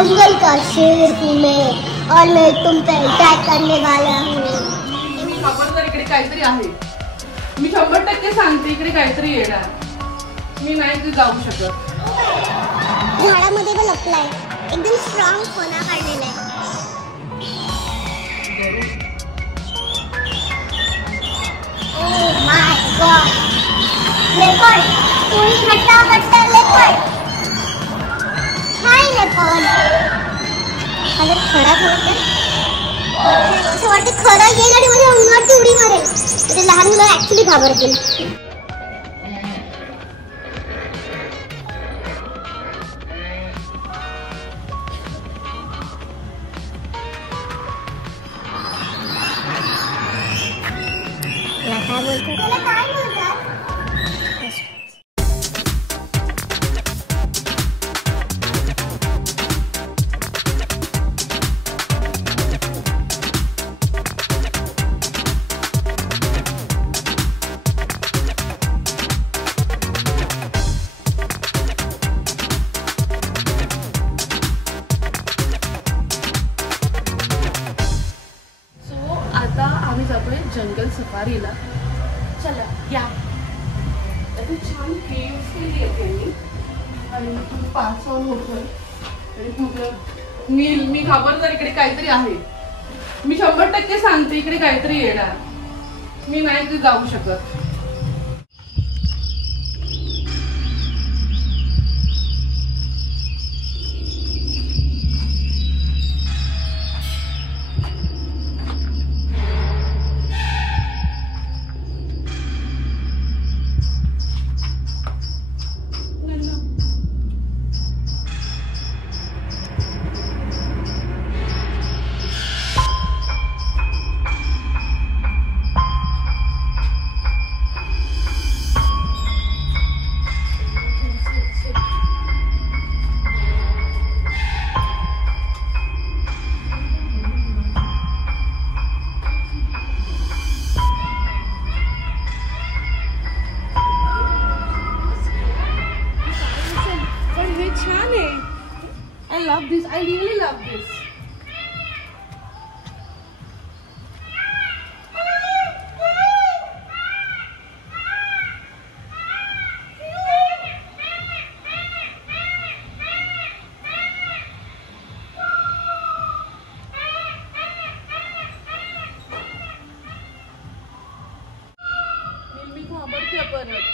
जंगल का शेर हूँ मैं और मैं तुम पे अटैक करने वाला हूँ। खबरदार, इकडे काहीतरी आहे. मी 100% सांगते इकडे काहीतरी येणार. मी नाही जाऊ शकत. झाडामध्ये पण लपलाय, एकदम स्ट्रॉंग फोना काढलेला आहे. ओह माय गॉड, लेपर्ड, कोणी हट्टा हट्टा लेपर्ड. हाय लेपर्ड. अरे खरा बोलते, असं वाटतं खरा येईल आणि माझ्या अंगावरती उडी मारेल. ते लहान मुलं ऍक्च्युली घाबरतील. काय बोलतो, त्याला काय बोलतात? आता आम्ही जातोय जंगल सफारीला. चला या. आता छान केव्स केली आहे त्यांनी आणि पास ऑन होतोय. मी खबरदार, इकडे काहीतरी आहे. मी 100% सांगते इकडे काहीतरी येणार. मी नाही जाऊ शकत. I love this. I really love this. मी घाबरते परत.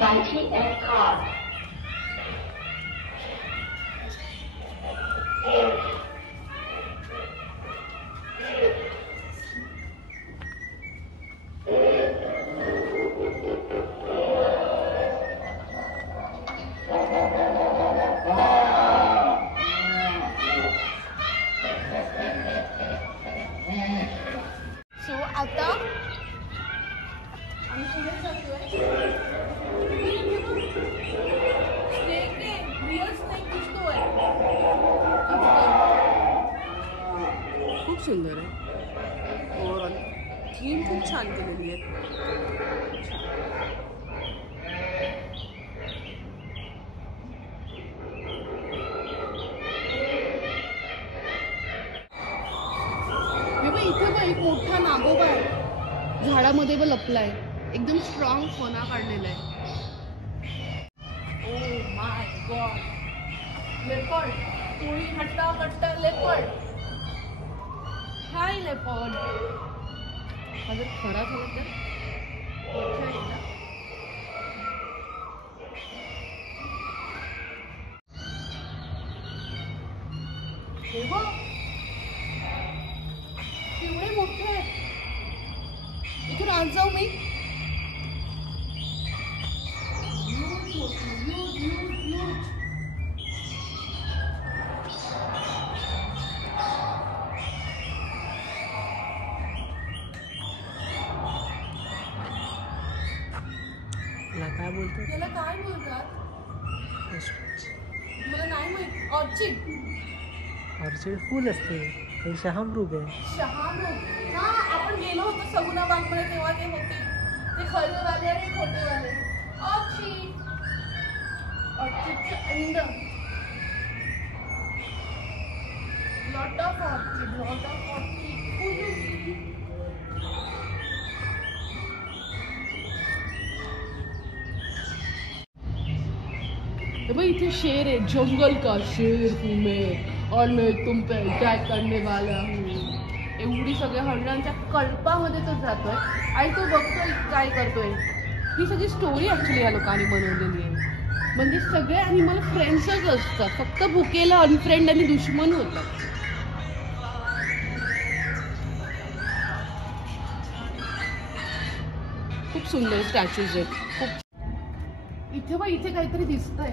By T.S. Cobb. So आता आम्ही पुढे जातोय. खूप सुंदर आहे. ओव्हरऑल थीम खूप छान केलेली आहे. इथे पण एक मोठा नागोबा आहे, झाडामध्ये पण लपलाय. एकदम स्ट्रॉंग फोना काढलेला आहे. ओह माय गॉड, लेपर्ड, कोणी हट्टा कट्टा लेपर्ड. हाय लेपर्ड. माझं खरा झालं तर एवढे मोठे आहेत. इथून आज जाऊ मी. काय बोलतो, त्याला काय बोलतात मला नाही माहित. ऑर्चिड. ऑर्चिड फुल असते. हे शहामृग आहे. शहामृग. हा, आपण आपण गेलो होतो सगुणा बागमध्ये तेव्हा ते होते, ते खरे वाले आणि खोटे वाले. ऑर्चिडचे अंड, लॉट ऑफ ऑर्चिड. इथे शेर आहे, जंगल का शेर हूँ मैं और मैं तुम पे अटॅक करने वाला हूँ. एवढी सगळ्या हरणांच्या कल्पामध्ये तो जातोय आणि तो बघतोय काय करतोय. ही सगळी स्टोरी ऍक्च्युली या लोकांनी बनवलेली आहे. म्हणजे सगळे ॲनिमल फ्रेंड्सच असतात, फक्त भुकेला अनफ्रेंड आणि दुश्मन होतात. खूप सुंदर स्टॅच्यूज आहेत. खूप इथे बघ, इथे काहीतरी दिसतंय.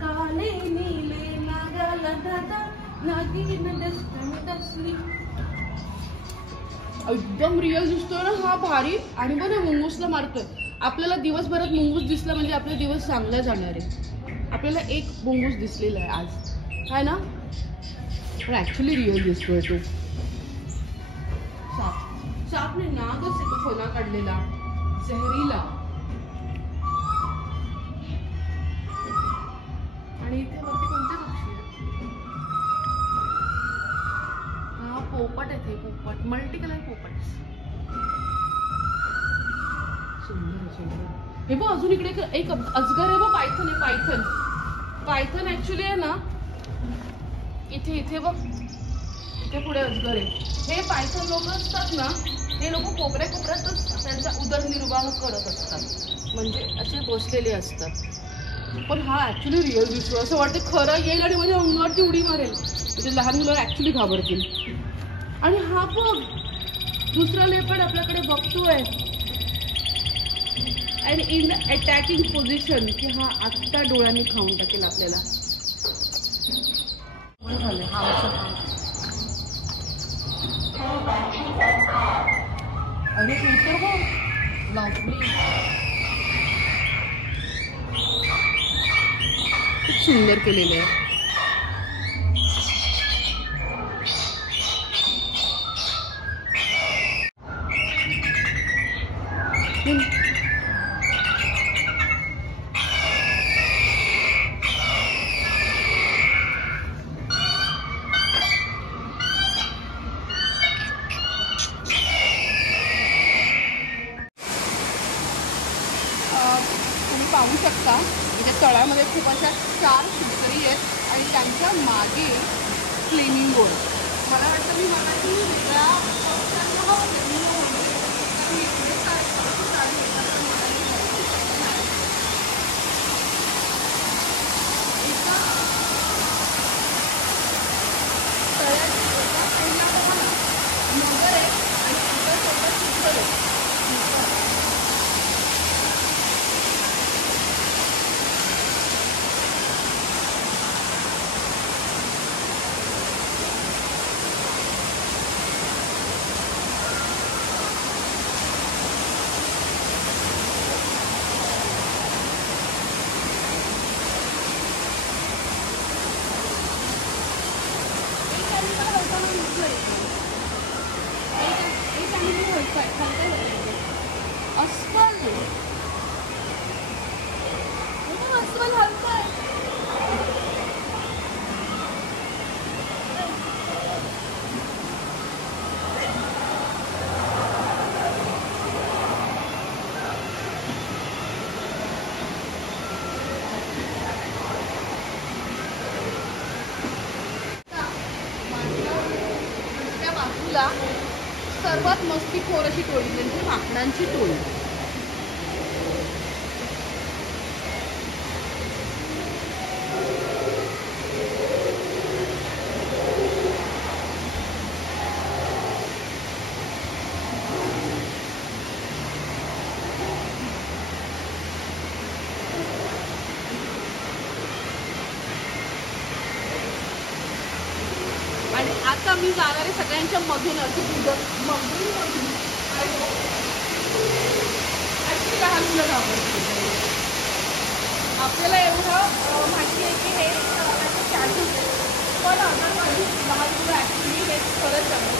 काले नीले नागाला दादा नागिन दसली. एकदम रिअल दिसतोय ना हा, भारी. आणि बघ ना मुंगूसला मारतोय. आपल्याला दिवसभरात मुंगूस दिसला म्हणजे आपला दिवस चांगला जाणार आहे. आपल्याला एक मुंगूस दिसलेला आहे आज, काय ना, पण ऍक्च्युली रिअल दिसतोय तो. साप ने नागच आहे तो, फणा काढलेला जहरीला. आणि इथे वरती कोणते पक्षी आहेत? हा पोपट आहे, ते पोपट, मल्टी कलर पोपट. सुंदर. हे बघ अजून इकडे एक अजगर आहे बघ, पायथन आहे. पायथन ऍक्च्युली आहे ना, इथे बघ, इथे पुढे अजगर आहे. हे पायथन लोक असतात ना, हे लोक कोपऱ्यातच त्यांचा उदरनिर्वाह करत असतात, म्हणजे असे बसलेले असतात. पण हा ऍक्च्युली रिअल दिसतो. असं वाटतं खरं येईल आणि माझ्या अंगावरती उडी मारेल. म्हणजे लहान मुलं ऍक्च्युली घाबरतील. आणि हा बघ दुसरा लेपर्ड आपल्याकडे बघतोय, अँड इन अटॅकिंग पोझिशन, की हा आत्ता डोळ्यांनी खाऊन टाकेल आपल्याला. झालं हा अरे तर बघ लावली. खूप सुंदर केलेलं आहे. तुम्ही पाहू शकता इथे तळामध्ये खूप अशा 4 शेतकरी आहेत आणि त्यांच्या मागे क्लिनिंग बोर्ड. मला वाटतं मी मगाशी वेगळ्या नगर आहे आणि छोटं चित्र आहे. सर्वात मस्तीखोर अशी टोळी म्हणजे माकडांची टोळी. आणि आता मी जाणार आहे सगळ्यांच्या मधून आपल्याला एवढं माहिती आहे की हे स्टॅच्यू पण आणि लहान मुलं ऍक्च्युली हे खरंच आहे.